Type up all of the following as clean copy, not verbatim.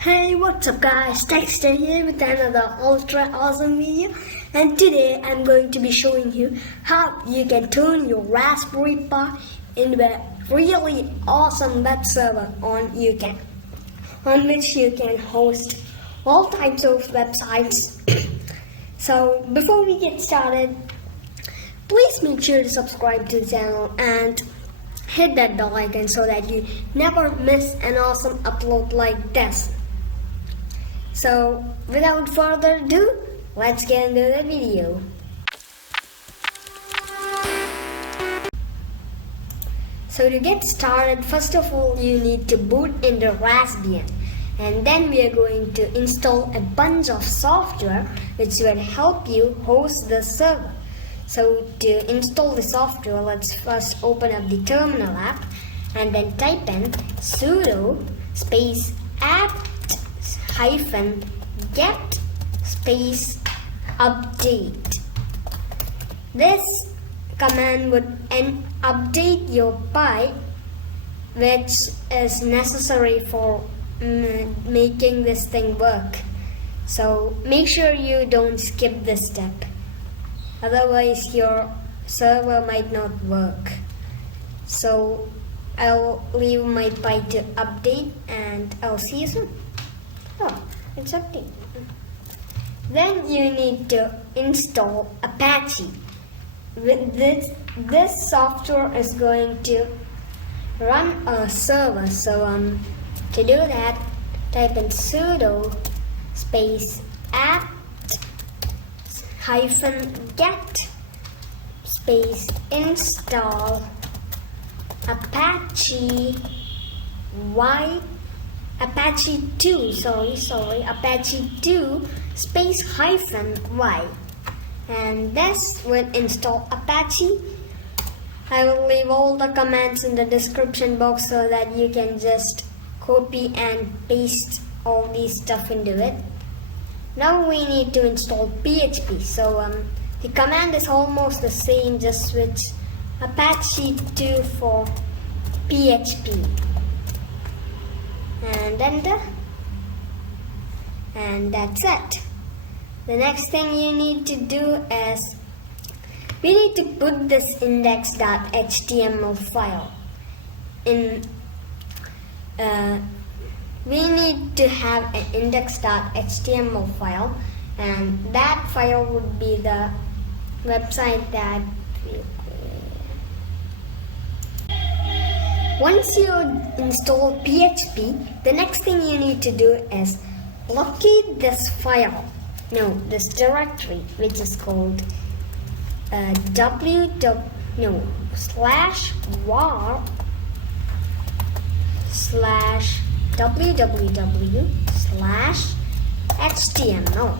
Hey, what's up guys, Dexter here with another ultra awesome video, and today I'm going to be showing you how you can turn your Raspberry Pi into a really awesome web server on which you can host all types of websites. So before we get started, please make sure to subscribe to the channel and hit that bell icon so that you never miss an awesome upload like this. So without further ado, let's get into the video. So to get started, first of all you need to boot into Raspbian, and then we are going to install a bunch of software which will help you host the server. So to install the software, let's first open up the terminal app and then type in sudo space apt-get space update. This command would update your Pi, which is necessary for making this thing work. So make sure you don't skip this step, otherwise your server might not work. So I'll leave my Pi to update and I'll see you soon. Oh, it's updating. Then you need to install Apache. With this software is going to run a server. So to do that, type in sudo space apt-get space install Apache 2 space -y, and this will install Apache. I will leave all the commands in the description box so that you can just copy and paste all these stuff into it. Now we need to install PHP. So the command is almost the same, just switch Apache 2 for PHP and enter, and that's it. The next thing you need to do is we need to put this index.html file in. We need to have an index.html file, and that file would be the website that we Once you install PHP, the next thing you need to do is locate this this directory, which is called /war/www/html,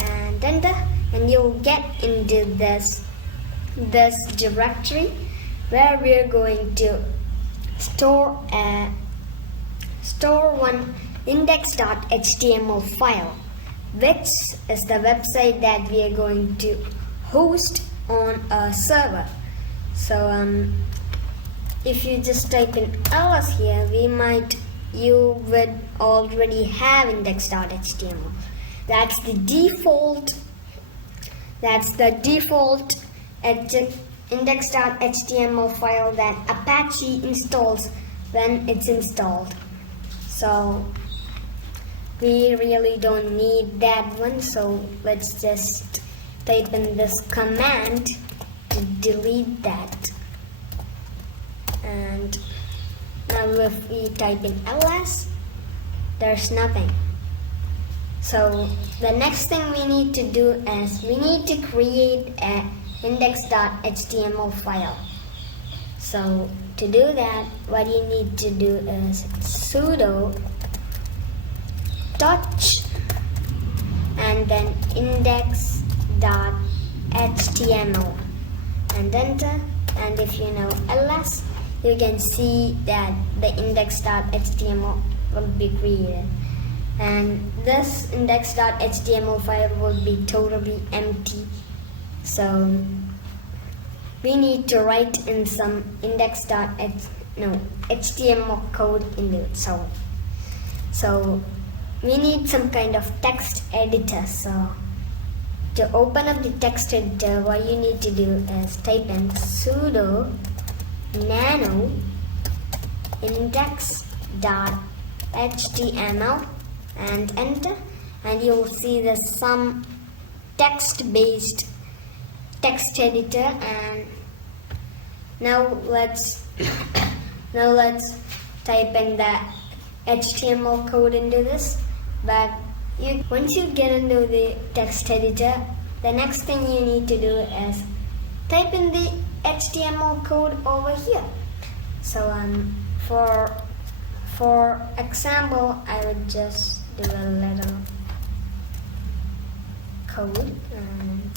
and enter, and you'll get into this directory where we're going to store one index.html file, which is the website that we are going to host on a server. So if you just type in ls here, you would already have index.html. That's the default index.html file that Apache installs when it's installed. So we really don't need that one, so let's just type in this command to delete that. And now if we type in ls, there's nothing. So the next thing we need to do is we need to create a index.html file. So to do that, what you need to do is sudo touch and then index.html and enter, and if you know ls, you can see that the index.html will be created, and this index.html file will be totally empty. So we need to write in some HTML code into it. So we need some kind of text editor. So to open up the text editor, what you need to do is type in sudo nano index.html and enter, and you will see there's some text-based text editor. And now let's type in the HTML code into this. But once you get into the text editor, the next thing you need to do is type in the HTML code over here. So for example, I would just do a little code and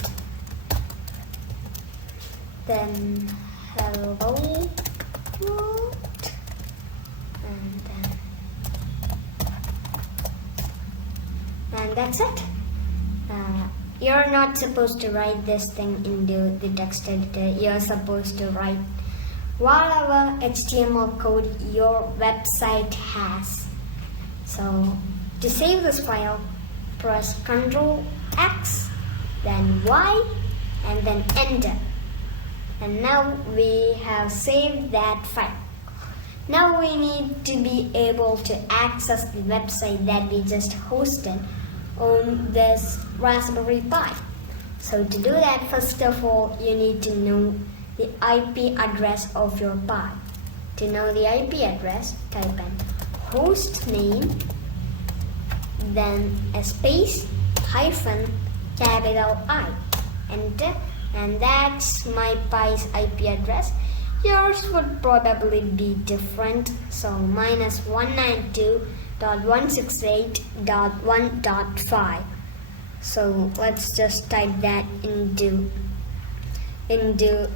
then hello world, and that's it. You're not supposed to write this thing into the text editor. You're supposed to write whatever HTML code your website has. So to save this file, press Ctrl X, then Y, and then enter. And now we have saved that file. Now we need to be able to access the website that we just hosted on this Raspberry Pi. So to do that, first of all, you need to know the IP address of your Pi. To know the IP address, type in hostname, then a space, hyphen, capital I, enter, and that's my Pi's IP address. Yours would probably be different, so mine is 192.168.1.5. So let's just type that into the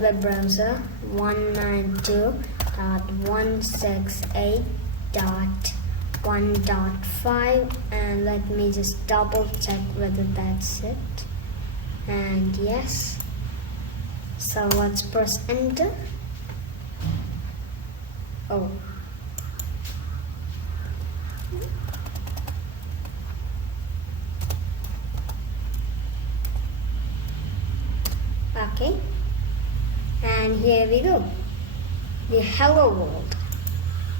web browser, 192.168.1.5, and let me just double check whether that's it. And yes, so let's press enter. Oh, okay, and here we go, the hello world.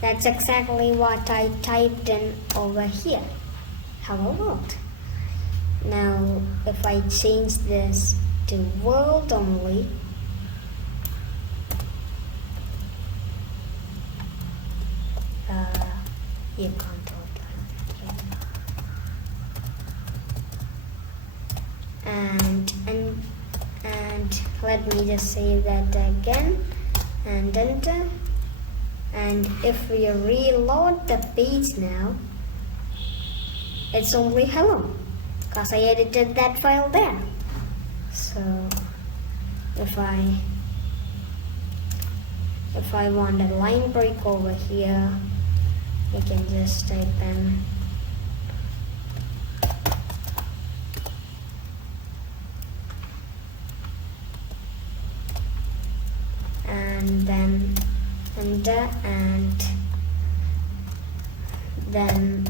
That's exactly what I typed in over here, hello world. Now if I change this to world only, you can't do it like that. And let me just save that again and enter. And if we reload the page now, it's only hello, because I edited that file there. So if I want a line break over here, I can just type in and then enter, and then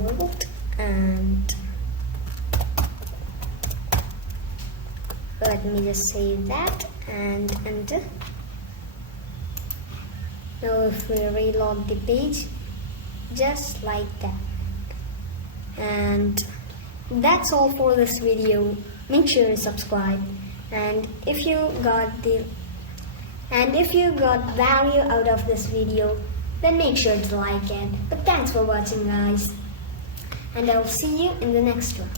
world, and let me just save that and enter. Now if we reload the page, just like that. And that's all for this video. Make sure to subscribe, and if you got value out of this video, then make sure to like it. But thanks for watching, guys, and I'll see you in the next one.